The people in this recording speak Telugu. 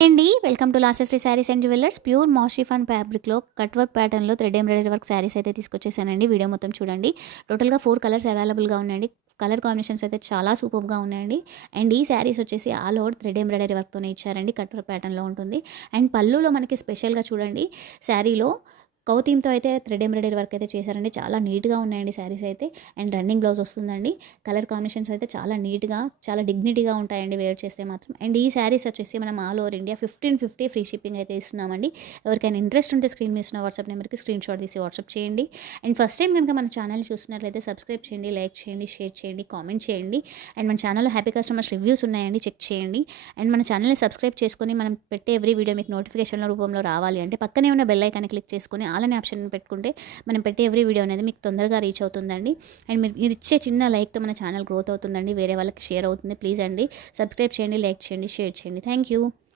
అండి వెల్కమ్ టు లాసెస్ట్రీ శారీస్ అండ్ జ్యువెలర్స్ ప్యూర్ మాషిఫాన్ ఫ్యాబ్రిక్లో కట్ వర్క్ ప్యాటర్న్లో థ్రెడ్ ఎంబ్రాయిడరీ వర్క్ శారీస్ అయితే తీసుకొచ్చేసానండి. వీడియో మొత్తం చూడండి. టోటల్గా 4 కలర్స్ అవైలబుల్గా ఉన్నాయండి. కలర్ కాంబినేషన్స్ అయితే చాలా సూపర్గా ఉన్నాయండి. అండ్ ఈ శారీస్ వచ్చేసి ఆల్ ఓవర్ థ్రెడ్ ఎంబ్రాయిడరీ వర్క్తోనే ఇచ్చారండి. కట్ వర్క్ ప్యాటర్న్లో ఉంటుంది. అండ్ పళ్ళులో మనకి స్పెషల్గా చూడండి, శారీలో కౌతీమ్‌తో అయితే థ్రెడ్ ఎంబ్రాయిడరీ వర్క్ అయితే చేశారండి. చాలా నీట్‌గా ఉన్నాయండి శారీస్ అయితే. అండ్ రన్నింగ్ బ్లౌజ్ వస్తుందండి. కలర్ కాంబినేషన్స్ అయితే చాలా నీట్‌గా, చాలా డిగ్నిటీగా ఉంటాయండి వేర్ చేస్తే మాత్రం. అండ్ ఈ శారీస్ వచ్చేసి మనం all over India 1550 free shipping అయితే ఇస్తున్నామండి. ఎవరికైనా ఇంట్రెస్ట్ ఉంటే స్క్రీన్ మీద ఇస్తున్న వాట్సాప్ నెంబర్‌కి స్క్రీన్‌షాట్ తీసి వాట్సాప్ చేయండి. అండ్ ఫస్ట్ టైం కనుక మన ఛానల్‌ని చూస్తున్నట్లయితే సబ్స్క్రైబ్ చేయండి, లైక్ చేయండి, షేర్ చేయండి, కామెంట్ చేయండి. అండ్ మన ఛానల్‌లో హ్యాపీ కస్టమర్స్ రివ్యూస్ ఉన్నాయండి, చెక్ చేయండి. అండ్ మన ఛానల్‌ని సబ్స్క్రైబ్ చేసుకొని మనం పెట్టే ఎవ్రీ వీడియో మీకు నోటిఫికేషన్ల రూపంలో రావాలి అంటే పక్కనే ఉన్న బెల్ ఐకాన్ని క్లిక్ చేసుకొని ఆల్ అనే ఆప్షన్ పెట్టుకుంటే మనం పెట్టే ఎవ్రీ వీడియో అనేది మీకు తొందరగా రీచ్ అవుతుందండి. అండ్ మీరు ఇచ్చే చిన్న లైక్తో మన ఛానల్ గ్రోత్ అవుతుందండి, వేరే వాళ్ళకి షేర్ అవుతుంది. ప్లీజ్ అండి సబ్స్క్రైబ్ చేయండి, లైక్ చేయండి, షేర్ చేయండి. Thank you.